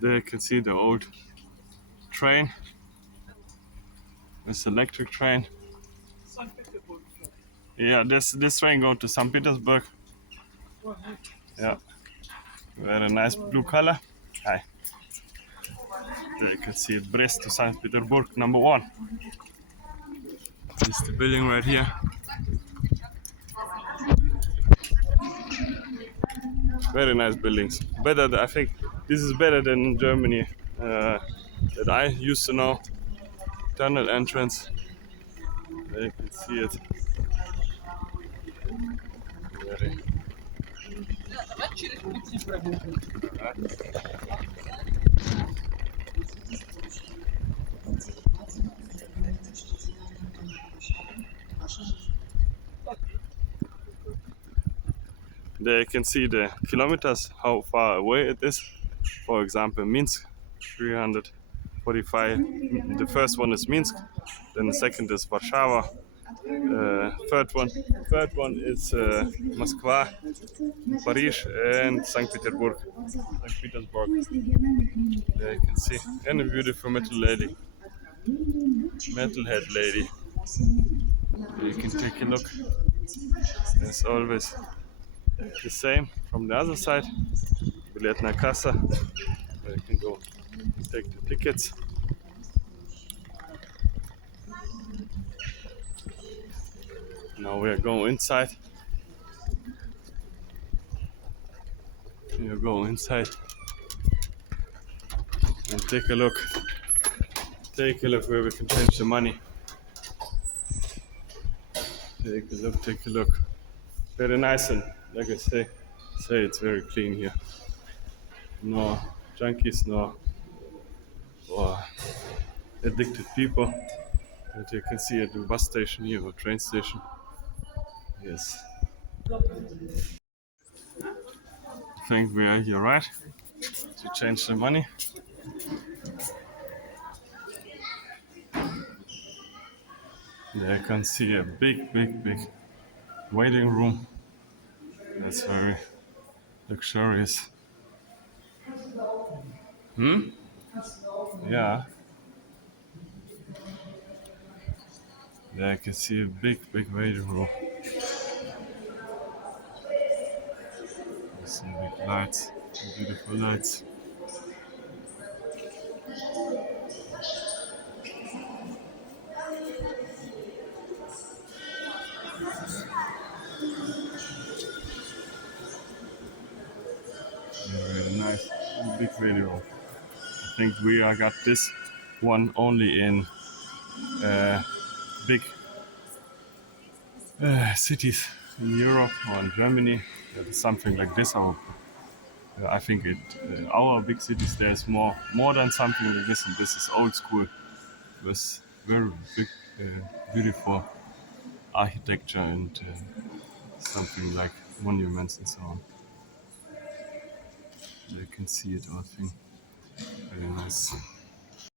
There you can see the old train. This electric train. Yeah, this train go to St. Petersburg. Yeah, very nice blue color. Hi. There you can see Brest to St. Petersburg #1. This is the building right here. Very nice buildings. Better, I think this is better than Germany that I used to know. Tunnel entrance. There you can see it. Very. There you can see the kilometers, how far away it is. For example, Minsk, 345. The first one is Minsk, then the second is Warsaw. Third one is Moscow, Paris, and St. Petersburg. St. Petersburg. There you can see, and a beautiful metalhead lady. You can take a look. As always, the same from the other side. Biletna kassa. Where you can go take the tickets. Now we are going inside. You go inside and take a look. Take a look where we can change the money. Take a look, take a look. Very nice, and like I say it's very clean here. No junkies, no or addicted people that you can see at the bus station here or train station. Yes. I think we are here right to change the money. There you can see a big waiting room. That's very luxurious. Yeah. There you can see a big waiting room. There's some big lights, beautiful lights. Very nice, big waiting room. I think we are got this one only in big cities in Europe or in Germany. That is something like this. I think our big cities there's more than something like this, and this is old school with very big, beautiful architecture and something like monuments and so on. You can see it, I think. Very nice.